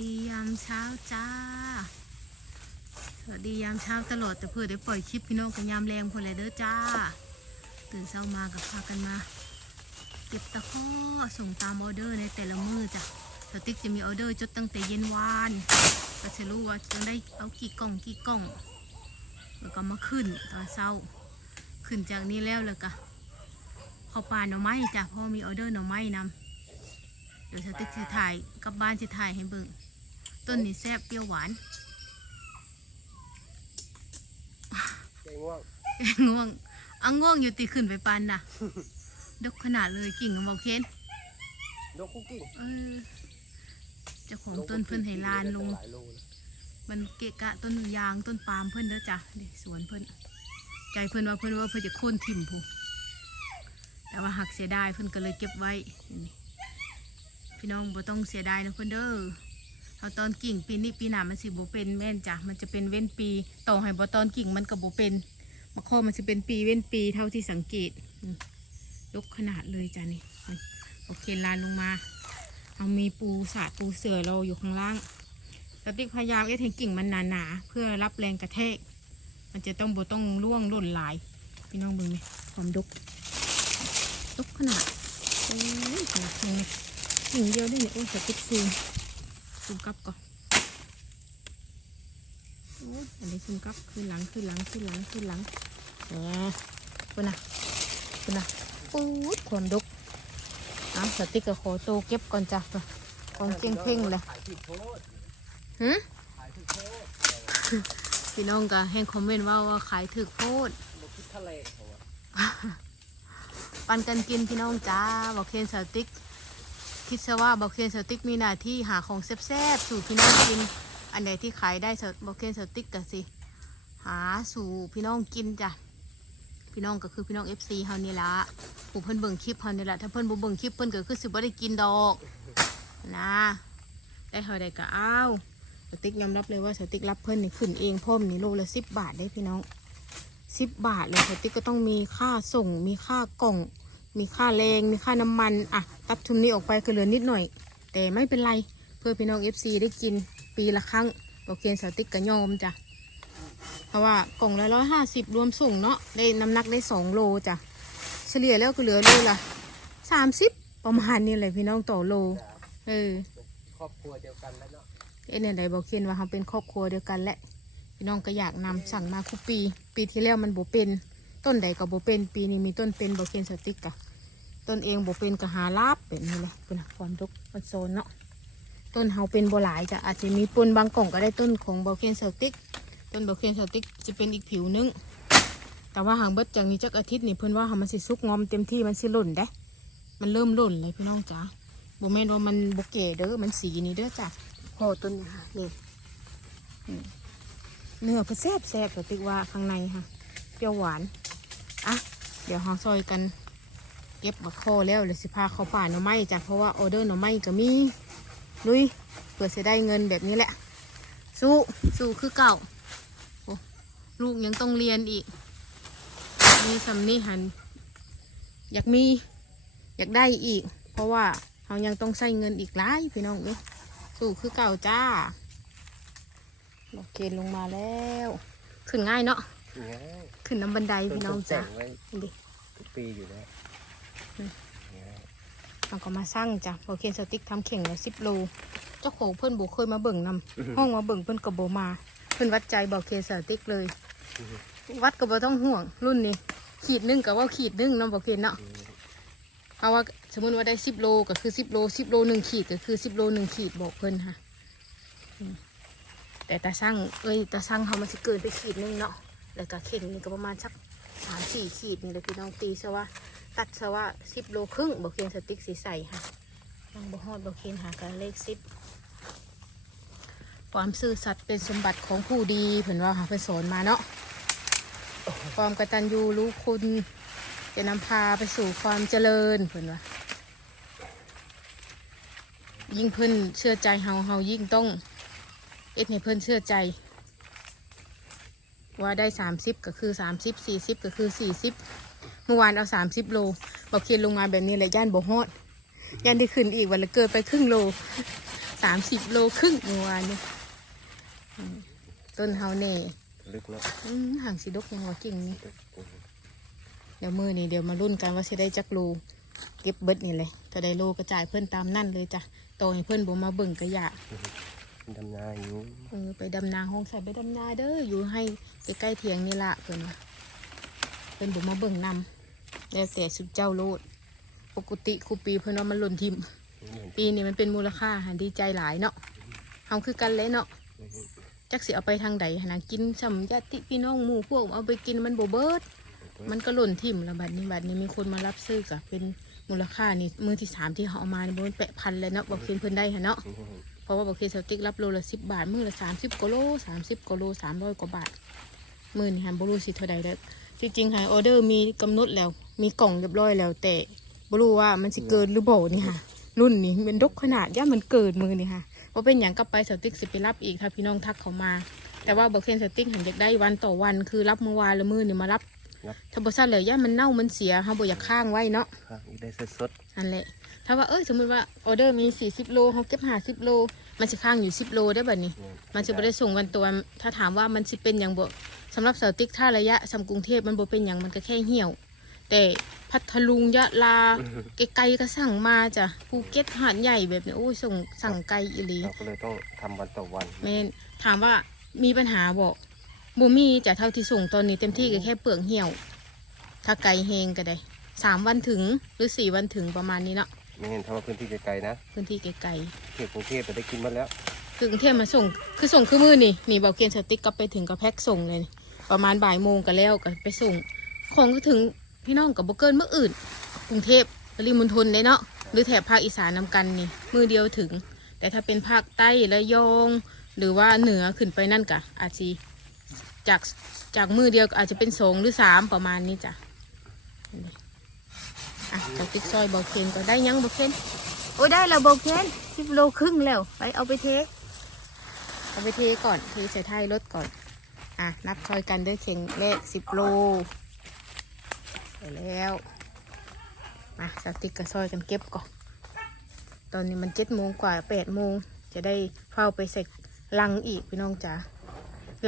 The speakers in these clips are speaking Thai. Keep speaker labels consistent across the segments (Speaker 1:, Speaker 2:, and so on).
Speaker 1: ดียามเช้าจ้า สวัสดียามเช้าตลอดแต่เพื่อได้ปล่อยคลิปพี่น้องกันยามแรงพอเลยเด้อจ้า ตื่นเช้ามากับพากันมา เก็บตะข้อส่งตามออเดอร์ในแต่ละมือจ้ะสติ๊กจะมีออเดอร์จดตั้งแต่เย็นวานก็จะรู้ว่าจะได้เอากี่กล่องกี่กล่อง แล้วก็มาขึ้นตอนเช้า ขึ้นจากนี้แล้วแล้วก็ข้าป่าหน่อไม้จ้ะพราะมีออเดอร์หน่อไม้นำเดี๋ยวสติ๊กจะถ่ายกลับบ้านจะถ่ายให้เบิ่ง ต้นนี้แซ่บเปรี้ยวหวาน
Speaker 2: ใจง่วง
Speaker 1: ง่วงอะง่วงอยู่ตีขึ้นไปปันน่ะดกขนาดเลยกิ่งของบอกเคน
Speaker 2: นกคุกกิ้ง
Speaker 1: เออเจ้าของต้นเพิ่นให้ลานลง
Speaker 2: หลายโลนะ
Speaker 1: มันเกะกะต้นยางต้นปาล์มเพิ่นเด้อจ้ะนี่สวนเพิ่นใจเพิ่นว่าเพิ่นว่าเพิ่นจะโค่นทิ่มพูแต่ว่าหักเสียดายเพิ่นก็เลยเก็บไว้นี่พี่น้องบ่ต้องเสียดายนะเพิ่นเด้อ เอาตอนกิ่งปีนี้ปีหน้ามันสิบ่เป็นแม่นจ้ะมันจะเป็นเว้นปีต่อให้บ่ตอนกิ่งมันก็บ่เป็นมะข้อมันจะเป็นปีเว้นปีเท่าที่สังเกตยกขนาดเลยจ้ะนี่โอเคลานลงมา เอามีปูสาดปูเสือเราอยู่ข้างล่างสติพยายามเอ็ดให้กิ่งมันหนาๆเพื่อรับแรงกระแทก มันจะต้องบ่ต้องร่วงหล่นหลาย พี่น้องเบิ่งนี่ความดกดกขนาดโอ้ยขนาดนี้กิ่งเดียวได้เนี่ยโอ้ยสติ๊กซูม ซูมกลับก่อนโอ้ยอันนี้ซูมกลับขึ้นหลังขึ้นหลังขึ้นหลังขึ้นหลังแหมเพิ่นน่ะเพิ่นน่ะโอ้ยความดกอะสติ๊กก็ขอโตวเก็บก่อนจ้ะกองเจียงเพ่งเลย
Speaker 2: ขายผิดโพด
Speaker 1: หืม
Speaker 2: ขายผิดโพด
Speaker 1: พี่น้องก็ให้คอมเมนต์ว่าว่าขายถึกโพด
Speaker 2: นกคิดทะเลเขาอะ
Speaker 1: ปันกันกินพี่น้องจ้าบอกเคนสติ๊ก คิดซะว่าบอกเคนสติ๊กมีหน้าที่หาของแซ่บๆสู่พี่น้องกิน อันไหนที่ขายได้บอกเคนสติ๊กก็สิ หาสู่พี่น้องกินจ้ะ พี่น้องก็คือพี่น้อง FC เฮานี่ละผู้เพิ่นเบิ่งคลิปเฮานี่ละถ้าเพิ่นบ่เบิ่งคลิปเพิ่นก็คือสิบ่ได้กินดอกนะ ได้เท่าใดก็เอาสติ๊กยอมรับเลยว่าสติ๊กรับเพิ่นนี่ขึ้นเองพ่อมนี่โลละ10บาทได้พี่น้องสิบบาทเลยสติ๊กก็ต้องมีค่าส่งมีค่ากล่อง มีค่าแรงมีค่าน้ำมันอะตัดทุนนี้ออกไปก็เหลือนิดหน่อย แต่ไม่เป็นไรเพื่อพี่น้อง FC ได้กินปีละครั้งบอกเกณฑ์สติ๊กก็ยอมจ้ะเพราะว่ากล่องละร้อยห้าสิบรวมส่งเนาะได้น้ำหนักได้สองโลจ้ะเฉลี่ยแล้วก็เหลือโลละสามสิบประมาณนี้เลยพี่น้องต่อโลเออ
Speaker 2: ครอบครัวเดียวกันแล้วเนาะ
Speaker 1: เอ็นไหนบอกเคนว่าเขาเป็นครอบครัวเดียวกันแหละพี่น้องก็อยากนำสั่งมาคุกปี ปีที่แล้วมันโบเป็น ต้นใดก็โบเป็นปีนี้มีต้นเป็นบอกเคนสติ๊กกะต้นเองโบเป็นก็หาลาบเป็นนี่แหละเป็นความทุกมันโซนเนาะต้นเฮาเป็นโบหลายจะอาจจะมีปนบางกล่องก็ได้ต้นของบอกเคนสติ๊กต้นบอกเคนสติ๊กจะเป็นอีกผิวนึงแต่ว่าหางเบิดจากนี้จักอาทิตย์นี่เพิ่นว่าหามันสิสุกงอมเต็มที่มันสิหล่นได้มันเริ่มหล่นเลยพี่น้องจ๋าโบแม่นว่ามันโบเก๋เด้อมันสีนี่เด้อจ้ะโอ้ต้นนี้ค่ะนี่นี่เนื้อเพื่อแซ่บแซ่บแต่ติกว่าข้างในค่ะเปรี้ยวหวานอะ เดี๋ยวเราซอยกัน เก็บบักโคแล้วเลยสิพาเขาป่าหน่อไม้จ้ะเพราะว่าออเดอร์หน่อไม้ก็มีลุยเพื่อจะได้เงินแบบนี้แหละ สู้สู้คือเก่าโอ้ลูกยังต้องเรียนอีก มีสำนีหัน อยากมี อยากได้อีก เพราะว่าเขายังต้องใช้เงินอีกหลายพี่น้องเอ้ยสู่คือเก่าจ้าบอเกณฑ์ลงมาแล้ว ขึ้นง่ายเนาะ ขึ้นน้ำบันไดพี่น้องจ้า
Speaker 2: แต่งไว้
Speaker 1: ดิ
Speaker 2: ทุกปีอยู่แล้ว
Speaker 1: อืม
Speaker 2: ง่าย
Speaker 1: เราก็มาสร้างจ้ะบอกเกณฑ์สติ๊กทำเข่งละสิบโล เจ้าของเพื่อนบุเคยมาเบิ่งนำห้องมาเบิ่งเพื่อนกับโบมา เพื่อนวัดใจบอกเกณฑ์สติ๊กเลย วัดกับโบต้องห่วงรุ่นนี้ ขีดหนึงกับว่าขีดหนึงเน้องบอกเกณฑ์เนาะเพราะว่าสมมติว่าได้สิบโลก็คือสิบโลสิบโลหนึ่งขีดก็คือสิบโลหนึ่งขีดบอกเพิ่นค่ะอืมแต่ตาช่างเอ้ยตาช่างเขามันจะเกินไปขีดหนึงเนาะ แล้วก็เข่งนี่ก็ประมาณสักสามสี่ขีดนี่เลยพี่น้องตีซะว่าตัดซะว่าสิบโลครึ่งบอกเคนสติ๊กสีใสค่ะลองบอกฮอดบอกเคนหากันเลขสิบความซื่อสัตย์เป็นสมบัติของผู้ดีเพิ่นว่าค่ะเพิ่นสอนมาเนาะความกตัญญูรู้คุณจะนำพาไปสู่ความเจริญเพื่อว่ายิ่งเพิ่นเชื่อใจเฮาเฮายิ่งต้อง เอ็ดให้เพิ่นเชื่อใจ ว่าได้สามสิบก็คือสามสิบสี่สิบก็คือสี่สิบเมื่อวานเอาสามสิบโลบอกเคียนลงมาแบบนี้แหละย่านบ่ฮอดย่านได้ขึ้นอีกวันละเกินไปครึ่งโลสามสิบโลครึ่งเมื่อวานนี้อืมต้นเฮาเน่
Speaker 2: ลึกเนาะ
Speaker 1: อืมห่างสีดกยังว่ากิ่งนี่เดี๋ยวมือนี่เดี๋ยวมารุ่นกันว่าสิได้จักโลเก็บเบิดนี่เลยถ้าได้โลกระจายเพื่อนตามนั่นเลยจ้ะโตให้เพื่อนบ่มาเบิ่งกระยะ
Speaker 2: ดำนาอยู่
Speaker 1: เออไปดำนาห้องใส่ไปดำนาเด้ออยู่ให้ใกล้ๆเถียงนี่ละเพิ่นว่าเพิ่นบ่มาเบิ่งนำแล้วแต่สุดเจ้าโลดปกติคูปีเพิ่นว่ามันหล่นทิม ปีนี้มันเป็นมูลค่าหันดีใจหลายเนาะเฮาคือกันเลยเนาะจักสิเอาไปทางใดหันนะกินสำญาติพี่น้องหมู่พวกเอาไปกินมันบ่เบิดมันก็หล่นทิ่มแล้วบัดนี้บัดนี้มีคนมารับซื้อกะเป็นมูลค่านี่มือที่สามที่เขาเอามานี่บ่แมันแปะพันเลยเนาะบอกเพิ่นเพิ่นได้หันเนาะ เพราะว่าบอกเคสติกรับโลละสิบบาท มือละสามสิบกว่าโลสามสิบกว่าโลสามร้อยกว่าบาท มือนี่ฮันบรูสิเท่าใดแล้วจริงๆค่ะออเดอร์มีกำหนดแล้ว มีกล่องเรียบร้อยแล้ว แต่บรูว่ามันสิเกินหรือบ่นี่ค่ะ รุ่นนี้มันดกขนาดย่ามันเกิดมือนี่ค่ะว่าเป็นอย่างกลับไปสติกสิไปรับอีกถ้าพี่น้องทักเขามา แต่ว่าบอกเคนสติกหันอยากได้วันต่อวันคือรับเมื่อวานละมือนี่มารับถ้าบริษัทเลยย่ามันเน่ามันเสียเขาบอกอยากข้างไว้เนาะ
Speaker 2: ครับอีกได้สด
Speaker 1: อันแหละ ถ้าว่าเอ้ยสมมติว่าออเดอร์มี40โลเขาเก็บหา10โล มันจะข้างอยู่10โลได้แบบนี้
Speaker 2: ๆ
Speaker 1: มันจะไม่ได้ส่งวันตัว ถ้าถามว่ามันสิเป็นอย่างบ่สำหรับเสาติ๊กถ้าระยะสำกรุงเทพมันบ่เป็นอย่างมันก็แค่เหี่ยว แต่พัทลุงยะลาไกลๆก็สั่งมาจ้ะภูเก็ตหาดใหญ่แบบนี้โอ้ยส่งสั่งไกลอีหลี
Speaker 2: เราก็เลยต้องทำวันต่อวัน
Speaker 1: แม่นถามว่ามีปัญหาบ่บ่มีจ้ะเท่าที่ส่งตอนนี้เต็มที่ก็แค่เปลือกเหี่ยว ถ้าไกลเฮงก็ได้สามวันถึงหรือสี่วันถึงประมาณนี้เนาะ
Speaker 2: ไม่เห็นทำว่าพื้นที่ไกลๆนะ
Speaker 1: พื้นที่ไกลๆ
Speaker 2: เขตกรุงเทพไปได้กินมาแล้ว
Speaker 1: คือกรุงเทพมาส่ง คือส่งคือมือนี่นี่เบาเกียนสติ๊กก็ไปถึงกับแพ็คส่งเลยนี่ประมาณบ่ายโมงก็แล้วก็ไปส่ง ของก็ถึงพี่น้องกับโบเกินเมื่ออื่น กรุงเทพปริมณฑลเลยเนาะหรือแถบภาคอีสานนำกันนี่มือเดียวถึง แต่ถ้าเป็นภาคใต้และยอง หรือว่าเหนือขึ้นไปนั่นกะอาจจะจากจากมือเดียวก็อาจจะเป็นสองหรือสามประมาณนี้จ้ะ อะจากติ๊กซอยเบาเคนก็ได้ยังเบาเคนโอ้ยได้แล้วเบาเคนสิบโลครึ่งแล้วไปเอาไปเทเอาไปเทก่อนเทใส่ท้ายรถก่อน อะนับซอยกันด้วยเข่งเลขสิบโลไปแล้วมาสติ๊กกับซอยกันเก็บก่อน ตอนนี้มันเจ็ดโมงกว่าแปดโมงจะได้เฝ้าไปใส่ลังอีกพี่น้องจ๋า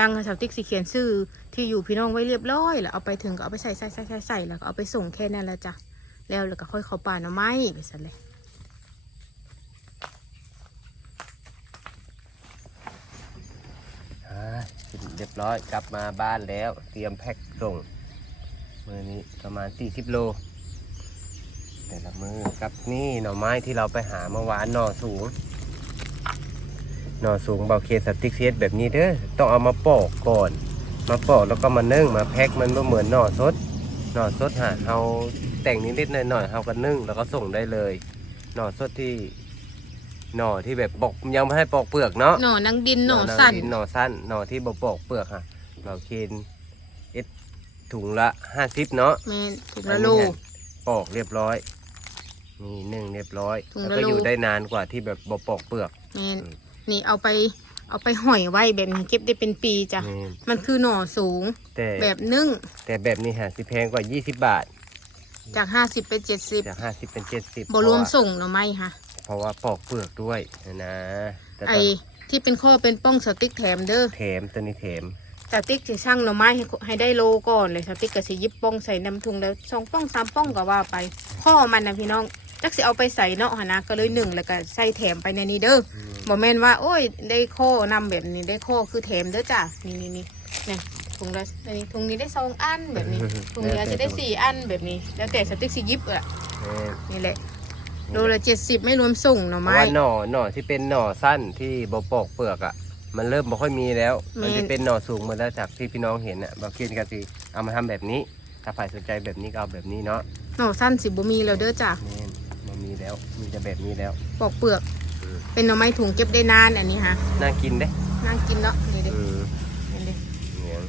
Speaker 1: ลังสติ๊กสีเขียนชื่อที่อยู่พี่น้องไว้เรียบร้อยแล้วเอาไปถึงก็เอาไปใส่ใส่ใส่ใส่ใส่แล้วก็เอาไปส่งแค่นั้นละจ้ะ แล้วแล้วก็ค่อยเข้าป่าหน่อไม้ไปสั่นเลย
Speaker 2: อ่าเรียบร้อยกลับมาบ้านแล้ว เตรียมแพ็คส่งมือนี้ประมาณ 40 โล แต่ละมือกับนี่หน่อไม้ที่เราไปหาเมื่อวานหน่อสูง หน่อสูงเบาเคสติกเซตแบบนี้เด้อต้องเอามาปอกก่อน มาปอกแล้วก็มานึ่งมาแพ็คมันไม่เหมือนหน่อสด หน่อสดหาเอา แต่งนิดๆหน่อยๆเอาก็นึ่งแล้วก็ส่งได้เลย หน่อสดที่ หน่อที่แบบปอกยังไม่ให้ปอกเปลือกเนาะ
Speaker 1: หน่อนังดินหน่อา
Speaker 2: ง
Speaker 1: สั่น
Speaker 2: ดิหน่อสั้นหน่อที่บปอกเปลือกค่ะเราเคนเอ็ดถุงละห้าสิบเนาะ
Speaker 1: แมนถุง
Speaker 2: อั
Speaker 1: ละ
Speaker 2: น
Speaker 1: โล
Speaker 2: นี้เนี่ยปอกเรียบร้อยนี่นึ่งเรียบร้อย
Speaker 1: ถุง
Speaker 2: แล้ว
Speaker 1: ละ
Speaker 2: ก็
Speaker 1: โล
Speaker 2: อยู่ได้นานกว่าที่แบบบปอกเปลือก
Speaker 1: แมน
Speaker 2: อืม
Speaker 1: นี่เอาไปเอาไปห่อยไว้แบบนี้เก็บได้เป็นปีจ้ะ
Speaker 2: นี่
Speaker 1: มันคือหน่อสูง
Speaker 2: แต่
Speaker 1: แบบนึ่ง
Speaker 2: แต่แบบนี้หาสิแพงกว่า 20 บาท
Speaker 1: จากห้าสิบเป็นเจ็ดสิบ
Speaker 2: จาก50เป็น70
Speaker 1: บรวมส่งหน่อไม้ค่ะ
Speaker 2: เพราะว่าปอกเปลือกด้วยนะแต่
Speaker 1: ไอ
Speaker 2: ต้อง
Speaker 1: ที่เป็นข้อเป็นป้องสติ๊กแถมเด้อ
Speaker 2: แถมตัวนี้แถม
Speaker 1: สติ๊กจะช่างหน่อไม้ให้ให้ได้โลก่อนเลยสติ๊กก็สิหยิบป้องใส่น้ำถุงแล้วสองป้องสามป้องก็ว่าไปข้อมันนะพี่น้องจักสิเอาไปใส่เนาะหนนะก็เลยหนึ่งแล้วก็ใส่แถมไปในนี้เด้อ
Speaker 2: อืม
Speaker 1: บอแม่นว่า โอ้ยได้ข้อนำแบบนี้ได้ข้อคือแถมเด้อจ้ะนี่นี่นี่เนี่ย ถุงละอันนี้ถุงนี้ได้สองอันแบบนี้ ถุงนี้อาจจะได้สี่อันแบบนี้ แล้วแต่สติ๊กสิหยิบอะ
Speaker 2: เออ
Speaker 1: นี่แหละโลละเจ็ดสิบไม่รวมส่งหน่อ
Speaker 2: เพราะ
Speaker 1: ไม้
Speaker 2: ว่าหน่อหน่อที่เป็นหน่อสั้นที่บปอกเปลือกอะ มันเริ่มไม่ค่อยมีแล้ว
Speaker 1: แม่น
Speaker 2: มันจะเป็นหน่อสูงหมาแล้วจากที่พี่น้องเห็นอะบางทีกันสิเอามาทำแบบนี้ ถ้าฝ่ายสนใจแบบนี้ก็เอาแบบนี้เนาะ
Speaker 1: หน่อสั้นสิบ่มีแล้วเด้อจ้ะ
Speaker 2: นี่มันมีแล้วมีแต่แบบนี้แล้ว
Speaker 1: ปอกเปลือก เป็นหน่อไม้ถุงเก็บได้นานอันนี้ค่ะ
Speaker 2: น่ากินเด้
Speaker 1: น่ากินเนาะนี่เด้
Speaker 2: อืม
Speaker 1: นี่เด้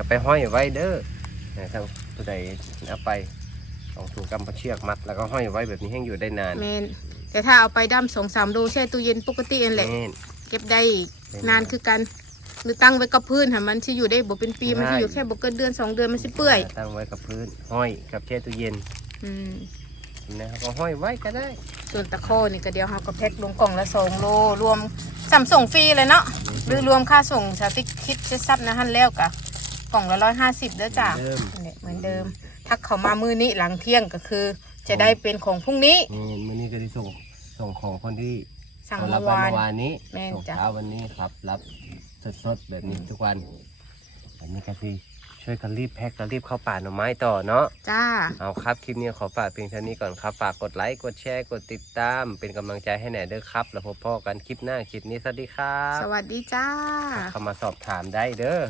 Speaker 2: เนี่ยครับไปห้อยไว้เด้อนะถ้าผู้ใดเอาไปเอาถุงกำปะเชือกมัดแล้วก็ห้อยไว้แบบนี้ให้อยู่ได้นาน
Speaker 1: แมนแต่ถ้าเอาไปดำสองสามโลแช่ตู้เย็นปกตินั่นแหละ
Speaker 2: แม่น
Speaker 1: เก็บได้
Speaker 2: เป็น
Speaker 1: นานคือกันหรือตั้งไว้กับพื้นค่ะมันที่อยู่ได้บ่เป็นปีมันที่
Speaker 2: ใช่
Speaker 1: อยู่แค่บ่เกินเดือนสองเดือนมันสิเปื่อย
Speaker 2: ตั้งไว้กับพื้นห้อยกับแช่ตู้เย็น
Speaker 1: อืม
Speaker 2: นะครับก็ห้อยไว้ก็ได้
Speaker 1: ส่วนตะโคร่นี่ก็เดียวเราก็แพ็คลงกล่องละสองโลรวมสามส่งฟรีเลยเนาะหรือรวมค่าส่งสติ๊กคิดเช็ดซับนะฮันแล้วกะ กล่องละร้อยห้าสิบเด้อจ้า
Speaker 2: เดิม
Speaker 1: เนี่ยเหมือนเดิมถ้าเขามามือนี้หลังเที่ยงก็คือ จะได้เป็นของพรุ่งนี้
Speaker 2: นี่มื้อนี้ก็ได้ส่งส่งของคนที่
Speaker 1: สั่ง
Speaker 2: เขารั
Speaker 1: เมื่
Speaker 2: บ
Speaker 1: อ
Speaker 2: ไว้
Speaker 1: วาน
Speaker 2: เมื่อวานนี้
Speaker 1: แม่น
Speaker 2: ส่ง
Speaker 1: จ้ะ
Speaker 2: เช้าวันนี้ครับ รับสดๆแบบนี้ทุกวันอันนี้ก็สิช่วยกันรีบแพ็คแล้วรีบเข้าป่าหน่อไม้ต่อเนาะ
Speaker 1: จ้า
Speaker 2: เอาครับ คลิปนี้ขอฝากเพียงเท่านี้ก่อนครับ ฝากกดไลค์ กดแชร์ กดติดตาม เป็นกำลังใจให้แหน่เด้อครับ แล้วพบพ่อกันคลิปหน้าคลิปนี้สวัสดีครับ
Speaker 1: สวัสดีจ้า
Speaker 2: เข้ามาสอบถามได้เด้อ